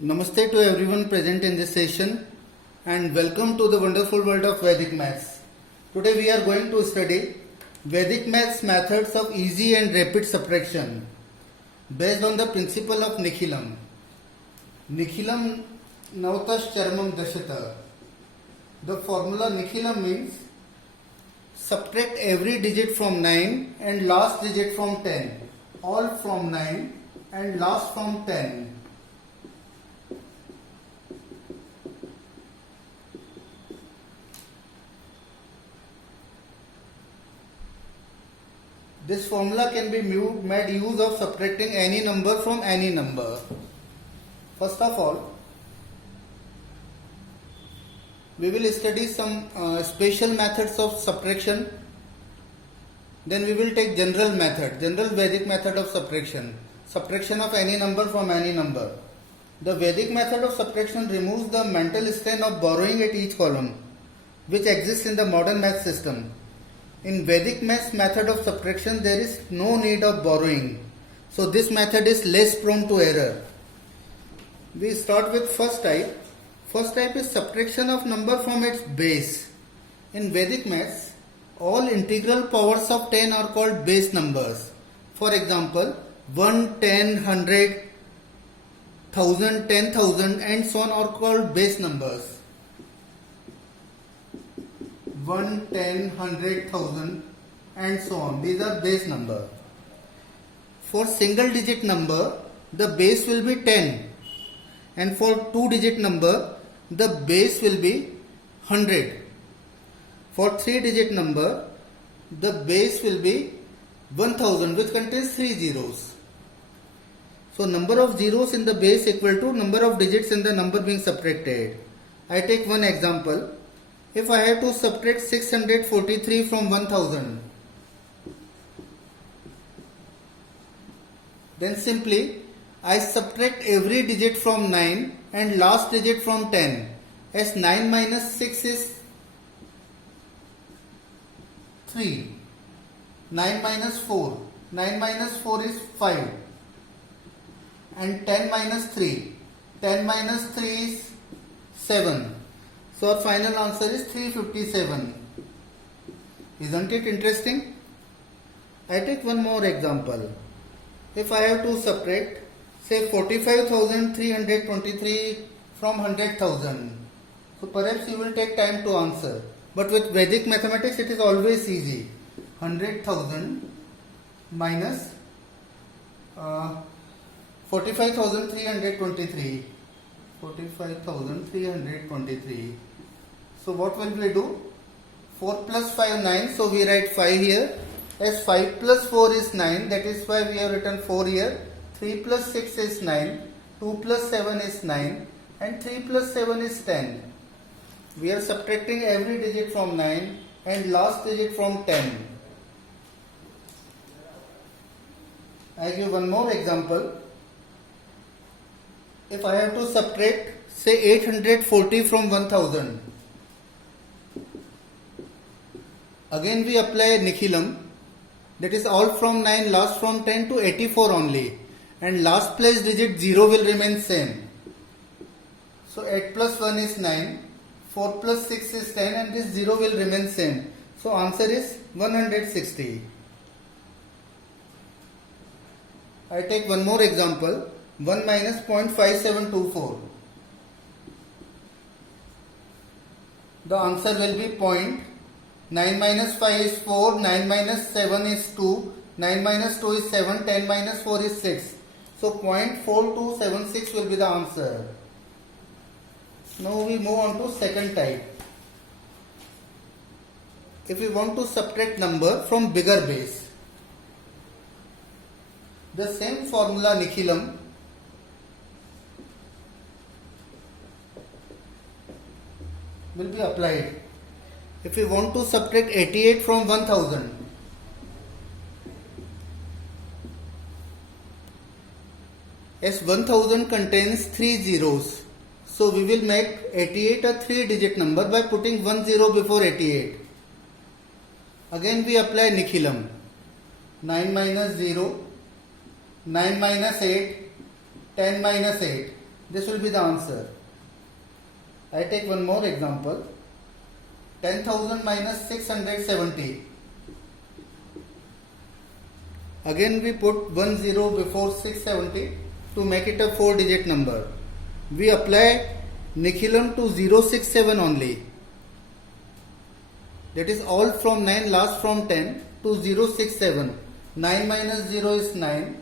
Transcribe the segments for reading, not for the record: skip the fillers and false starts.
Namaste to everyone present in this session and welcome to the wonderful world of Vedic Maths. Today we are going to study Vedic Maths methods of easy and rapid subtraction based on the principle of Nikhilam. Nikhilam Navatas Charmam Dashata. The formula Nikhilam means subtract every digit from 9 and last digit from 10. All from 9 and last from 10. This formula can be made use of subtracting any number from any number. First of all, we will study some special methods of subtraction. Then we will take general Vedic method of subtraction. Subtraction of any number from any number. The Vedic method of subtraction removes the mental strain of borrowing at each column, which exists in the modern math system. In Vedic maths method of subtraction, there is no need of borrowing. So this method is less prone to error. We start with first type. First type is subtraction of number from its base. In Vedic maths, all integral powers of 10 are called base numbers. For example, 1, 10, 100, 1000, 10,000 and so on are called base numbers. 1, 10, 100, 1000 and so on. These are base number. For single digit number, the base will be 10. And for two digit number, the base will be 100. For three digit number, the base will be 1000, which contains 3 zeros. So number of zeros in the base equal to number of digits in the number being subtracted. I take one example. If I have to subtract 643 from 1000, then simply I subtract every digit from 9 and last digit from 10, as 9 minus 6 is 3, 9 minus 4, 9 minus 4 is 5 and 10 minus 3, 10 minus 3 is 7. So our final answer is 357. Isn't it interesting? I take one more example. If I have to subtract say 45,323 from 100,000. So perhaps you will take time to answer. But with Vedic mathematics it is always easy. 100,000 minus 45,323. 45,323. So what will we do? 4 plus 5 9. So we write 5 here. As 5 plus 4 is 9. That is why we have written 4 here. 3 plus 6 is 9. 2 plus 7 is 9. And 3 plus 7 is 10. We are subtracting every digit from 9 and last digit from 10. I give one more example. If I have to subtract say 840 from 1000. Again we apply Nikhilam. That is all from 9, last from 10 to 84 only. And last place digit 0 will remain same. So 8 plus 1 is 9. 4 plus 6 is 10 and this 0 will remain same. So answer is 160. I take one more example. 1 minus 0.5724. The answer will be 9 minus 5 is 4, 9 minus 7 is 2, 9 minus 2 is 7, 10 minus 4 is 6. So 0.4276 will be the answer. Now we move on to second type. If we want to subtract number from bigger base, the same formula Nikhilam will be applied. If we want to subtract 88 from 1000, as 1000 contains 3 zeros, so we will make 88 a 3 digit number by putting 1 0 before 88. Again we apply Nikhilam. 9 minus 0, 9 minus 8, 10 minus 8. This will be the answer. I take one more example. 10,000 minus 670. Again we put 1 0 before 670 to make it a 4-digit number. We apply Nihilum to 067 only. That is all from 9 last from 10 to 067. 9 minus 0 is 9.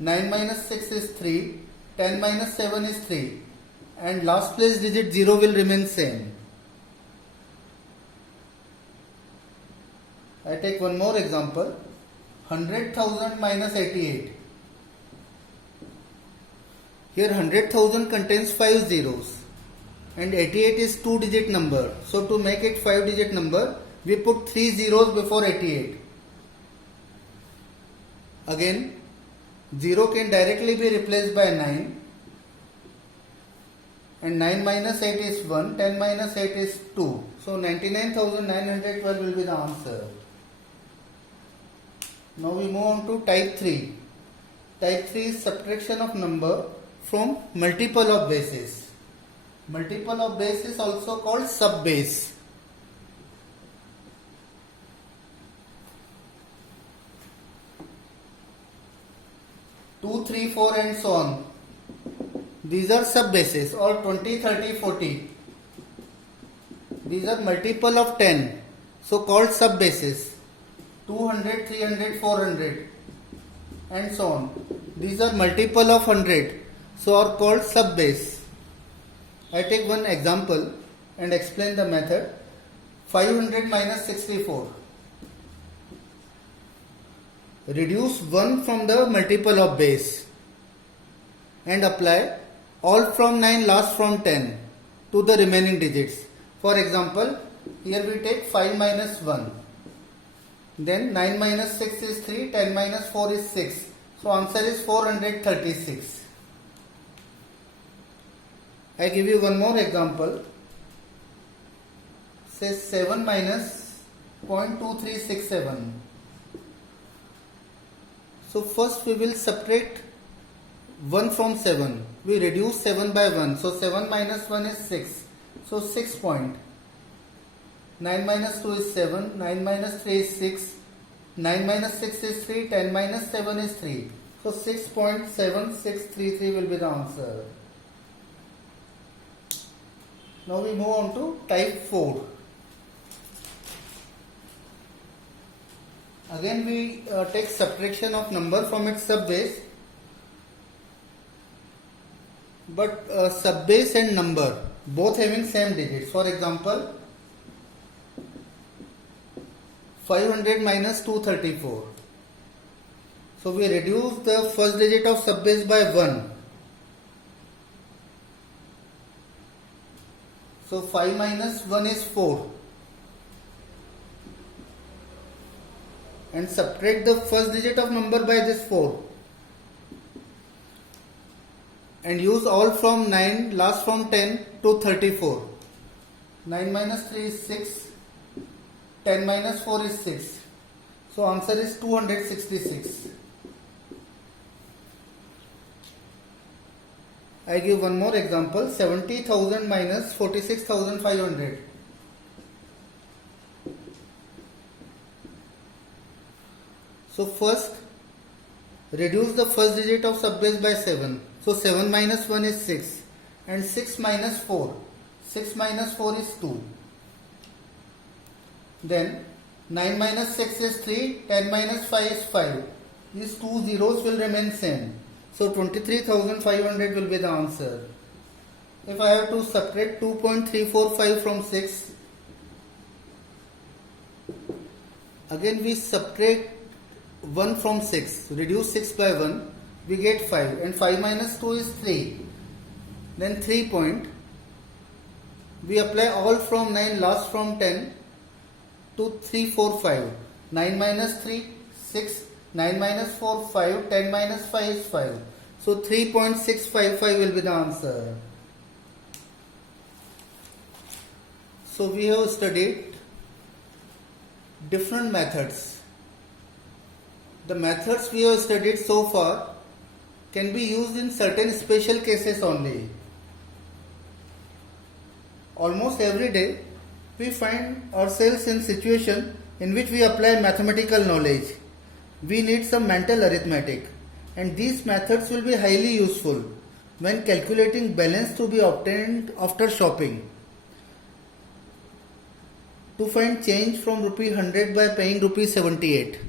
9 minus 6 is 3. 10 minus 7 is 3. And last place digit 0 will remain same. I take one more example. 100,000 minus 88. Here 100,000 contains 5 zeros and 88 is 2-digit number. So to make it 5-digit number, we put 3 zeros before 88. Again, 0 can directly be replaced by 9. And 9 minus 8 is 1, 10 minus 8 is 2. So 99,912 will be the answer. Now we move on to type 3. Type 3 is subtraction of number from multiple of bases. Multiple of base is also called subbase. 2, 3, 4 and so on. These are subbases or 20, 30, 40. These are multiple of 10. So called subbases. 200, 300, 400 and so on. These are multiple of 100. So are called subbase. I take one example and explain the method. 500 minus 64. Reduce 1 from the multiple of base and apply all from 9 last from 10 to the remaining digits. For example, here we take 5 minus 1. Then 9 minus 6 is 3, 10 minus 4 is 6. So answer is 436. I give you one more example. Say 7 minus 0.2367. So first we will subtract 1 from 7. We reduce 7 by 1. So 7 minus 1 is 6. So 6 point. 9 minus 2 is 7. 9 minus 3 is 6. 9 minus 6 is 3. 10 minus 7 is 3. So 6.7633 will be the answer. Now we move on to type 4. Again we take subtraction of number from its subbase. But subbase and number both having same digits. For example, 500 minus 234. So we reduce the first digit of subbase by 1. So 5 minus 1 is 4. And subtract the first digit of number by this 4. And use all from 9, last from 10 to 34. 9 minus 3 is 6. 10 minus 4 is 6. So answer is 266. I give one more example. 70,000 minus 46,500. So first reduce the first digit of subbase by 7. So 7 minus 1 is 6 and 6 minus 4. 6 minus 4 is 2. Then 9 minus 6 is 3, 10 minus 5 is 5. These two zeros will remain same. So 23,500 will be the answer. If I have to subtract 2.345 from 6, again we subtract 1 from 6, reduce 6 by 1, we get 5 and 5 minus 2 is 3. Then 3 point, we apply all from 9 last from 10 to 3, 4, 5. 9 minus 3, 6, 9 minus 4, 5, 10 minus 5 is 5. So 3.655 will be the answer. So we have studied different methods. The methods we have studied so far can be used in certain special cases only. Almost every day we find ourselves in situation in which we apply mathematical knowledge. We need some mental arithmetic, and these methods will be highly useful when calculating balance to be obtained after shopping. To find change from rupee 100 by paying rupee 78,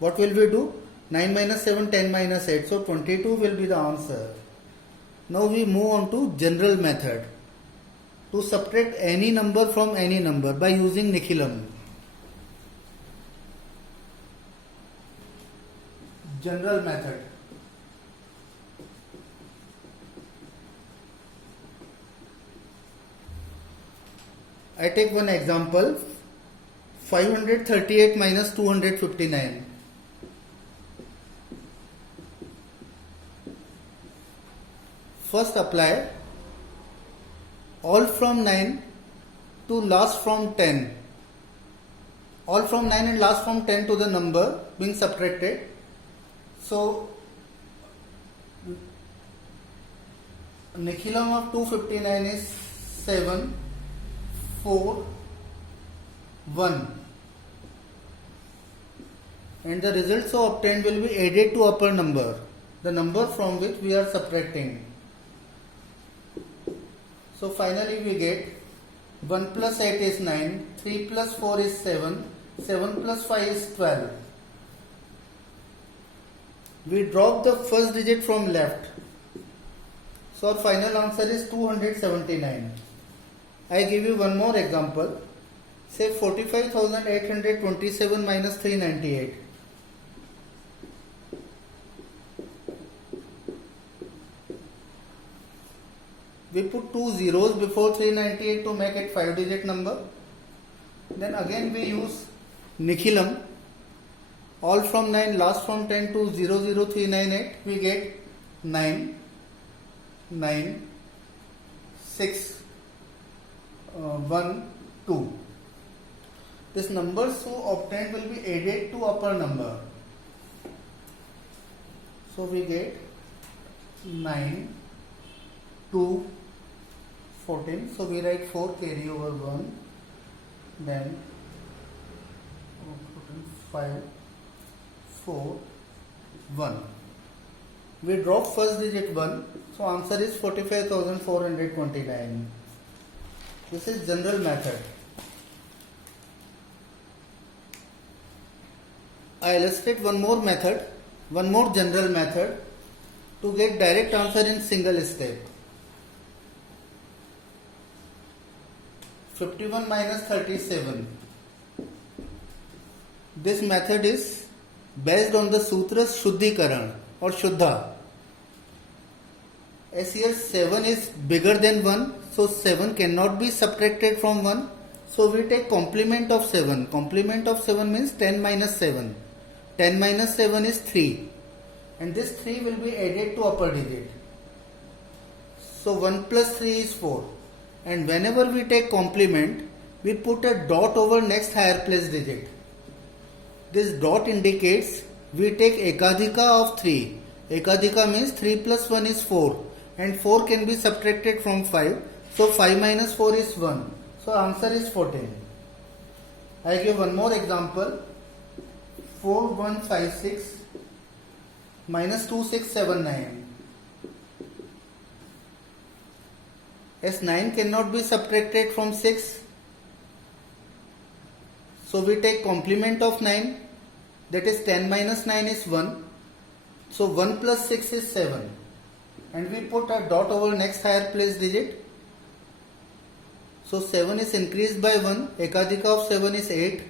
what will we do? 9 minus 7, 10 minus 8, so 22 will be the answer. Now we move on to general method to subtract any number from any number by using Nikhilum. General method. I take one example, 538 minus 259. First apply all from 9 to last from 10. All from 9 and last from 10 to the number being subtracted. So Nikhilum of 259 is 7, 4, 1, and the result so obtained will be added to upper number, the number from which we are subtracting. So finally we get 1 plus 8 is 9, 3 plus 4 is 7, 7 plus 5 is 12. We drop the first digit from left. So our final answer is 279. I give you one more example. Say 45,827 minus 398. We put two zeros before 398 to make it 5-digit number. Then again we use Nikhilum. All from 9, last from 10 to 00398. We get 9, 9, 6, 1, 2. This number so obtained will be added to upper number. So we get 9, 2, 14. So we write 4 carry over 1. Then 5, 4, 1. We drop first digit 1. So answer is 45,429. This is general method. I illustrate one more method, one more general method to get direct answer in single step. 51 minus 37. This method is based on the sutras Shuddhikaran or Shuddha. As here 7 is bigger than 1, so 7 cannot be subtracted from 1. So we take complement of 7. Complement of 7 means 10 minus 7. 10 minus 7 is 3. And this 3 will be added to upper digit. So 1 plus 3 is 4. And whenever we take complement, we put a dot over next higher place digit. This dot indicates we take ekadhika of 3. Ekadhika means 3 plus 1 is 4. And 4 can be subtracted from 5. So 5 minus 4 is 1. So answer is 14. I give one more example. 4156 minus 2679. As 9 cannot be subtracted from 6, so we take complement of 9, that is 10 minus 9 is 1. So 1 plus 6 is 7. And we put a dot over next higher place digit. So 7 is increased by 1. Ekadhika of 7 is 8.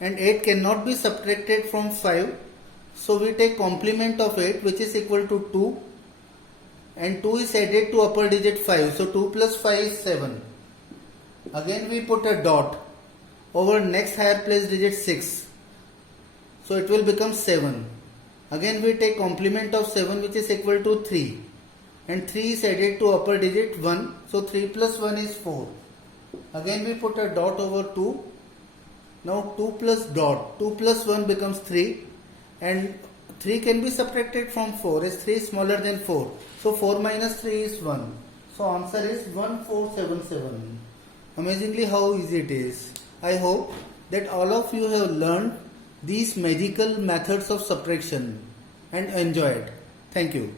And 8 cannot be subtracted from 5. So we take complement of 8, which is equal to 2. And 2 is added to upper digit 5. So 2 plus 5 is 7. Again we put a dot over next higher place digit 6. So it will become 7. Again we take complement of 7, which is equal to 3. And 3 is added to upper digit 1. So 3 plus 1 is 4. Again we put a dot over 2. Now 2 plus dot. 2 plus 1 becomes 3. And 3 can be subtracted from 4 as 3 is smaller than 4. So 4 minus 3 is 1. So answer is 1477. Amazingly how easy it is. I hope that all of you have learned these magical methods of subtraction and enjoyed. Thank you.